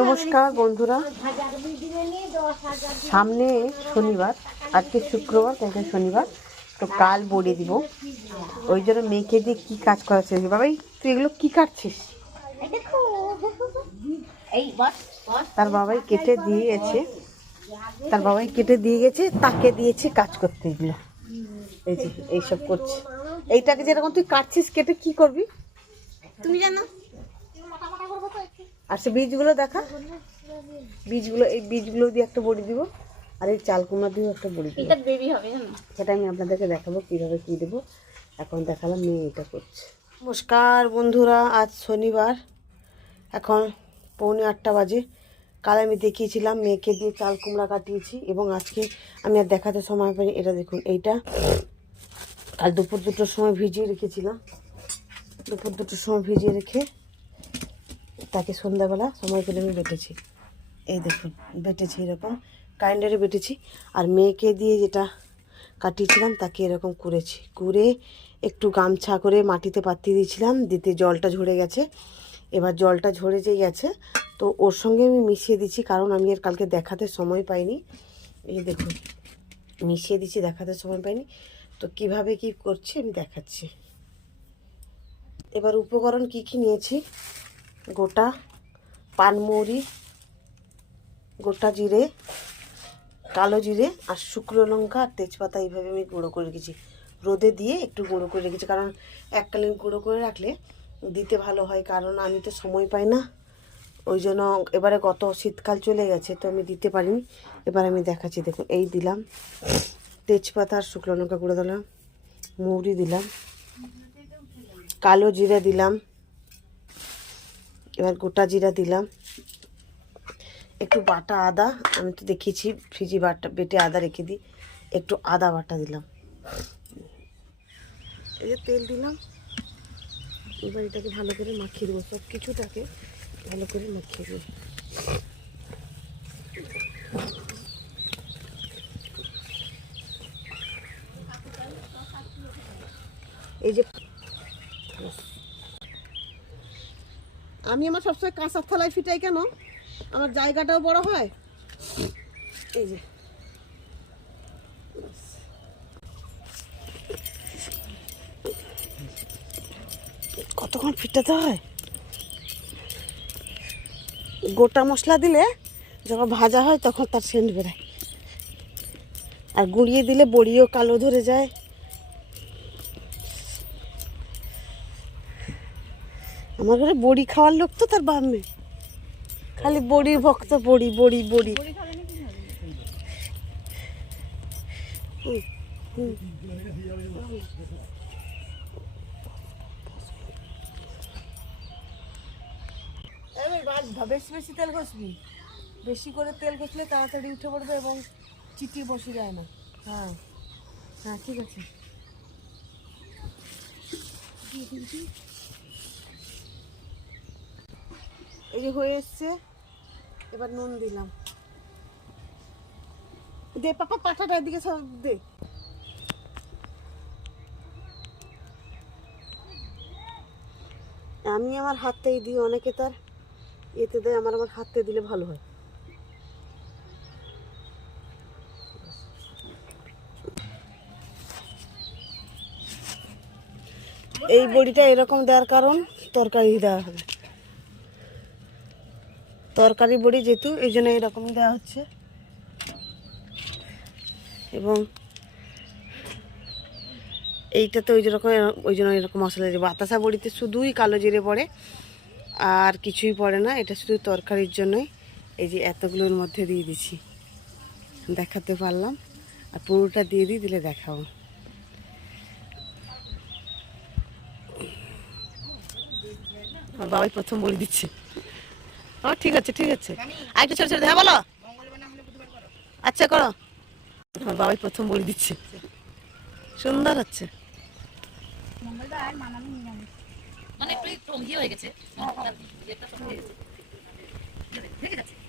নমস্কার, বন্ধুরা। সামনে শনিবার, আজকে শুক্রবার তাই শনিবার, তো কাল বড়ি দিব। ওই জন্য মেয়েকে দিয়ে কি কাজ করা করাচ্ছে বাবাই, তুই এগুলো কি কাটছিস? তার বাবাই কেটে দিয়ে গেছে তার বাবাই কেটে দিয়ে গেছে, তাকে দিয়েছে কাজ করতে এগুলো। এই যে, এইসব করছে। এইটাকে যেরকম তুই কাটছিস, কেটে কি করবি? তুমি জানো আর সে বীজগুলো দেখা। বীজগুলো এই বীজগুলো দিয়ে একটা বড়ি দিব আর এই চাল কুমড়া দিয়েও একটা বড়ি দিব। হবে সেটা আমি আপনাদেরকে দেখাবো কীভাবে কী দেবো। এখন দেখালাম মেয়ে এটা করছে। নমস্কার বন্ধুরা আজ শনিবার। এখন পৌনে আটটা বাজে। কাল আমি দেখিয়েছিলাম মেয়েকে দিয়ে চাল কুমড়া কাটিয়েছি এবং আজকে আমি আর দেখাতে সময় পাইনি। এটা দেখুন এইটা। কাল দুপুর দুটোর সময় ভিজিয়ে রেখেছিলাম। দুপুর দুটোর সময় ভিজিয়ে রেখে তাকে সন্ধ্যাবেলা সময় পেলে আমি বেটেছি। এই দেখুন, বেটেছি এরকম। কাইন্ডারে বেটেছি। আর মেয়েকে দিয়ে যেটা কাটিয়েছিলাম, তাকে এরকম করেছি করে একটু গামছা করে মাটিতে পাতিয়ে দিয়েছিলাম, দিতে জলটা ঝরে গেছে। এবার জলটা ঝরে যে গেছে, তো ওর সঙ্গে আমি মিশিয়ে দিচ্ছি কারণ আমি আর কালকে দেখাতে সময় পাইনি। এই দেখুন, মিশিয়ে দিচ্ছি দেখাতে সময় পাইনি। তো কীভাবে কি করছি আমি দেখাচ্ছি। এবার উপকরণ কি কি নিয়েছি? গোটা পানমৌরি গোটা জিরে, কালো জিরে আর শুকনো লঙ্কা আর তেজপাতা এইভাবে আমি গুঁড়ো করে রেখেছি। রোদে দিয়ে একটু গুঁড়ো করে রেখেছি, কারণ এককালীন গুঁড়ো করে রাখলে দিতে ভালো হয়, কারণ আমি তো সময় পাই না। ওই জন্য এবারে গত শীতকাল চলে গেছে, তো আমি দিতে পারিনি। এবার আমি দেখাচ্ছি, দেখুন, এই দিলাম। তেজপাতা আর শুকনো লঙ্কা গুঁড়ো দিলাম, মৌরি দিলাম, কালো জিরা দিলাম এবার গোটা জিরা দিলাম। একটু বাটা আদা, আমি তো দেখিয়েছি, ফ্রিজি বাটা, বেটে আদা রেখে দিই, একটু আদা বাটা দিলাম। এই যে তেল দিলাম, এবার এটাকে ভালো করে মাখিয়ে দেবো, সব কিছুটাকে ভালো করে মাখিয়ে দেবো। এই যে আমি আমার সবসময় কাঁচার থালায় ফিটাই কেন? আমার জায়গাটাও বড় হয়। এই যে। কতক্ষণ ফিটাতে হয়? গোটা মশলা দিলে যখন ভাজা হয় তখন তার সেন্ট বেরোয়। আর গুঁড়িয়ে দিলে বড়িও কালো ধরে যায়। আমার ঘরে বড়ি খাওয়ার লোক তো তার বামে খালি বড়ির ভক্ত বড়ি বড়ি বড়ি। হুম, হুম। এই বেশি বেশি তেল ঘষবি। বেশি করে তেল ঘষলে তাড়াতাড়ি উঠে পড়বে এবং চিটি বসে যায় না। হ্যাঁ। হ্যাঁ ঠিক আছে। এই হয়ে এসছে। এবার নুন দিলাম। দে, পাপা, পাঠাটা এদিকে সব দে। আমি আমার হাতটাই দিই, অনেকে তার এতে দেয়, আমার আমার হাতে দিলে ভালো হয়। এই বড়িটা এরকম দেওয়ার কারণ তরকারি দেওয়া হবে। তরকারি বড়ি যেহেতু, এই জন্য এরকমই দেওয়া হচ্ছে। এবং এইটাতে ওই যেরকম ওই জন্য এরকম মশলা দিয়ে, বাতাসা বড়িতে শুধুই কালো জিরে পড়ে, আর কিছুই পড়ে না, এটা শুধু তরকারির জন্যই। এই যে এতগুলোর মধ্যে দিয়ে দিচ্ছি দেখাতে পারলাম, আর পুরোটা দিয়ে দিই, দিলে দেখাবো। বাবাই প্রথম বলে দিচ্ছে। ও ঠিক আছে ঠিক আছে। আর একটু ছোট ছোট হ্যাঁ বলো? আচ্ছা করো। আমার বাবাই প্রথম বলে দিচ্ছে। সুন্দর হচ্ছে। মানে একটু ইয়ে হয়ে গেছে।